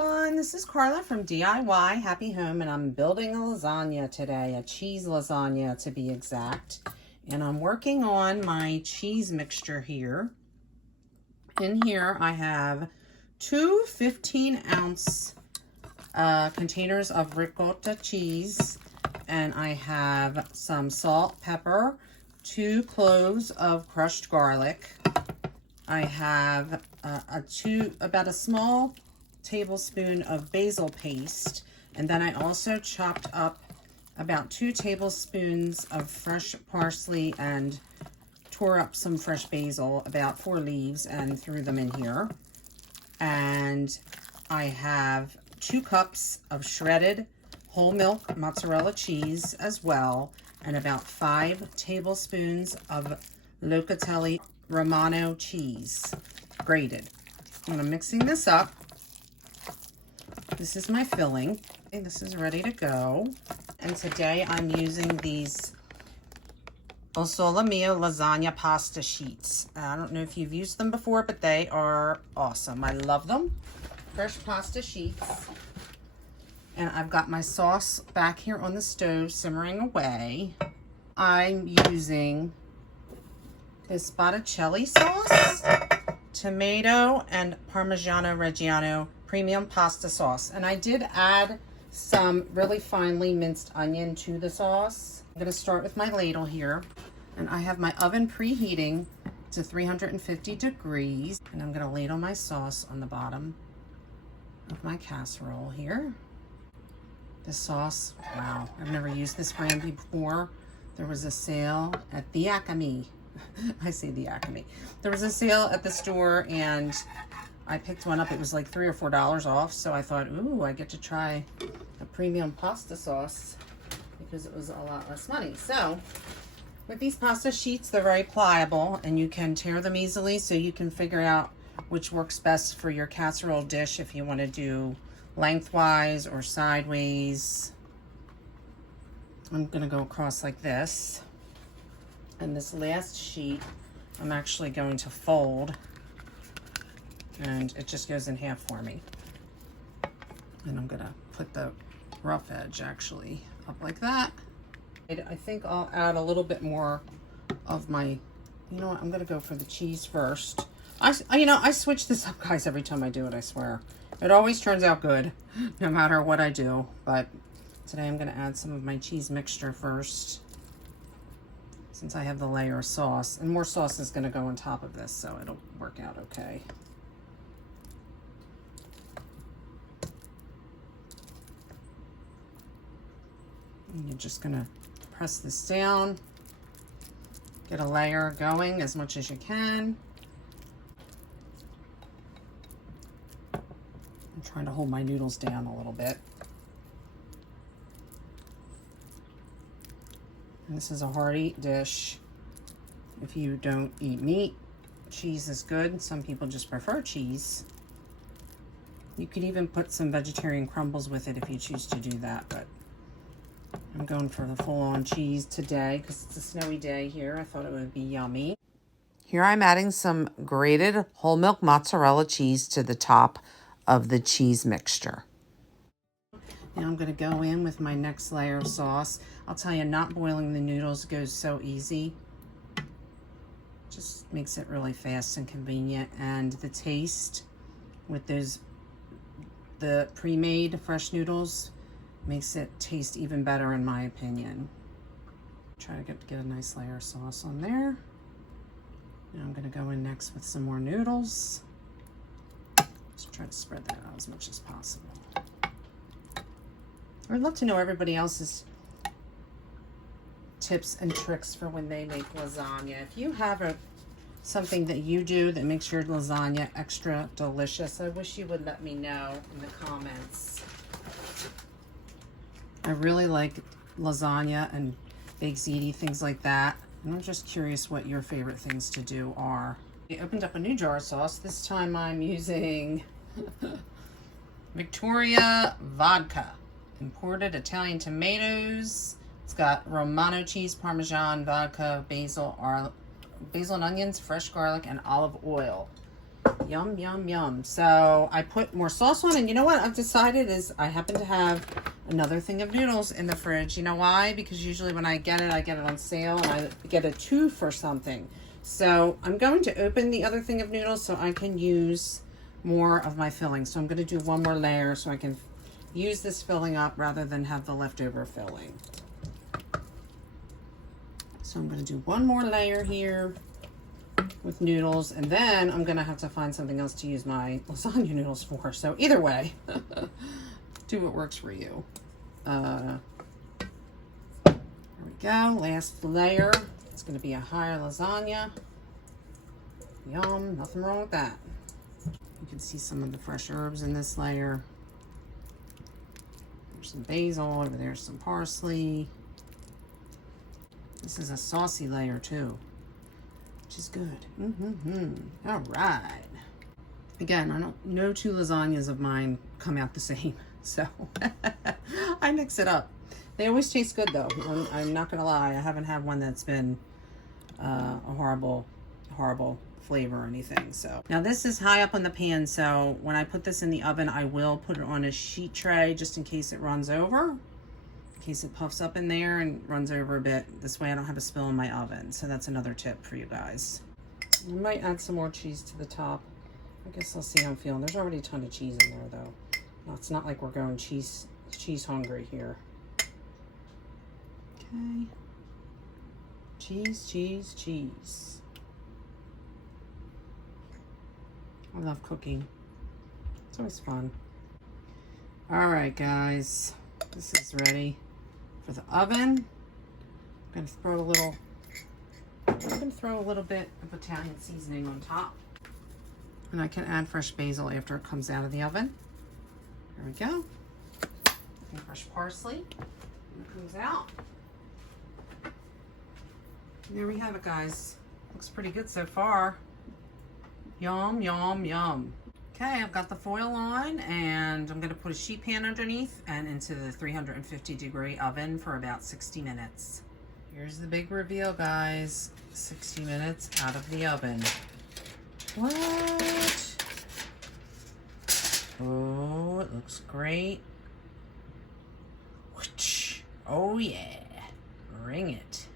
everyone, this is Carla from DIY Happy Home, and I'm building a lasagna today, a cheese lasagna to be exact. And I'm working on my cheese mixture here. In here I have two 15-ounce containers of ricotta cheese, and I have some salt, pepper, 2 cloves of crushed garlic. I have about a small tablespoon of basil paste, and then I also chopped up about 2 tablespoons of fresh parsley and tore up some fresh basil, about 4 leaves, and threw them in here. And I have 2 cups of shredded whole milk mozzarella cheese as well, and about 5 tablespoons of Locatelli Romano cheese, grated. I'm mixing this up. This is my filling. Okay, this is ready to go. And today I'm using these O Sole Mio lasagna pasta sheets. I don't know if you've used them before, but they are awesome. I love them. Fresh pasta sheets. And I've got my sauce back here on the stove simmering away. I'm using this Botticelli sauce, tomato, and Parmigiano Reggiano premium pasta sauce. And I did add some really finely minced onion to the sauce. I'm gonna start with my ladle here. And I have my oven preheating to 350 degrees. And I'm gonna ladle my sauce on the bottom of my casserole here. This sauce, wow, I've never used this brand before. There was a sale at the Acme. I say the Acme. There was a sale at the store and I picked one up. It was like $3 or $4 off. So I thought, ooh, I get to try a premium pasta sauce because it was a lot less money. So with these pasta sheets, they're very pliable and you can tear them easily, so you can figure out which works best for your casserole dish if you want to do lengthwise or sideways. I'm going to go across like this. And this last sheet, I'm actually going to fold, and it just goes in half for me. And I'm gonna put the rough edge actually up like that. I think I'll add a little bit more of my, you know what, I'm gonna go for the cheese first. I switch this up, guys, every time I do it, I swear. It always turns out good, no matter what I do. But today I'm gonna add some of my cheese mixture first, since I have the layer of sauce, and more sauce is going to go on top of this, so it'll work out okay. And you're just going to press this down, get a layer going as much as you can. I'm trying to hold my noodles down a little bit. And this is a hearty dish. If you don't eat meat, cheese is good. Some people just prefer cheese. You could even put some vegetarian crumbles with it if you choose to do that, but I'm going for the full-on cheese today because it's a snowy day here. I thought it would be yummy. Here I'm adding some grated whole milk mozzarella cheese to the top of the cheese mixture. Now I'm going to go in with my next layer of sauce. I'll tell you, not boiling the noodles goes so easy. Just makes it really fast and convenient. And the taste with the pre-made fresh noodles makes it taste even better, in my opinion. Try to get a nice layer of sauce on there. Now I'm going to go in next with some more noodles. Just try to spread that out as much as possible. I'd love to know everybody else's tips and tricks for when they make lasagna. If you have something that you do that makes your lasagna extra delicious, I wish you would let me know in the comments. I really like lasagna and baked ziti, things like that. And I'm just curious what your favorite things to do are. I opened up a new jar of sauce. This time I'm using Victoria vodka. Imported Italian tomatoes. It's got Romano cheese, Parmesan, vodka, basil and onions, fresh garlic, and olive oil. Yum, yum, yum. So I put more sauce on, and you know what I've decided is I happen to have another thing of noodles in the fridge. You know why? Because usually when I get it on sale, and I get a 2 for something. So I'm going to open the other thing of noodles so I can use more of my filling. So I'm going to do one more layer so I can use this filling up rather than have the leftover filling. So I'm going to do one more layer here with noodles, and then I'm going to have to find something else to use my lasagna noodles for. So either way, do what works for you. There we go. Last layer. It's going to be a higher lasagna. Yum. Nothing wrong with that. You can see some of the fresh herbs in this layer. There's some basil. Over there's some parsley. This is a saucy layer too, which is good. All right. Again, no 2 lasagnas of mine come out the same, so I mix it up. They always taste good though. I'm not gonna lie. I haven't had one that's been a horrible flavor or anything. So now this is high up on the pan, so when I put this in the oven, I will put it on a sheet tray just in case it runs over. In case it puffs up in there and runs over a bit. This way I don't have a spill in my oven. So that's another tip for you guys. I might add some more cheese to the top. I guess I'll see how I'm feeling. There's already a ton of cheese in there though. No, it's not like we're going cheese hungry here. Okay. Cheese, cheese, cheese. I love cooking. It's always fun. All right, guys. This is ready for the oven. I'm going to throw a little bit of Italian seasoning on top. And I can add fresh basil after it comes out of the oven. There we go. And fresh parsley when it comes out. And there we have it, guys. Looks pretty good so far. Yum, yum, yum. Okay, I've got the foil on, and I'm going to put a sheet pan underneath and into the 350-degree oven for about 60 minutes. Here's the big reveal, guys. 60 minutes out of the oven. What? Oh, it looks great. Oh yeah, bring it.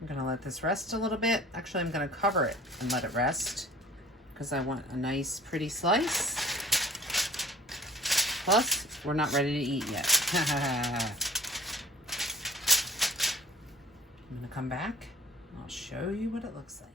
I'm going to let this rest a little bit. Actually, I'm going to cover it and let it rest, because I want a nice pretty slice. Plus, we're not ready to eat yet. I'm gonna come back and I'll show you what it looks like.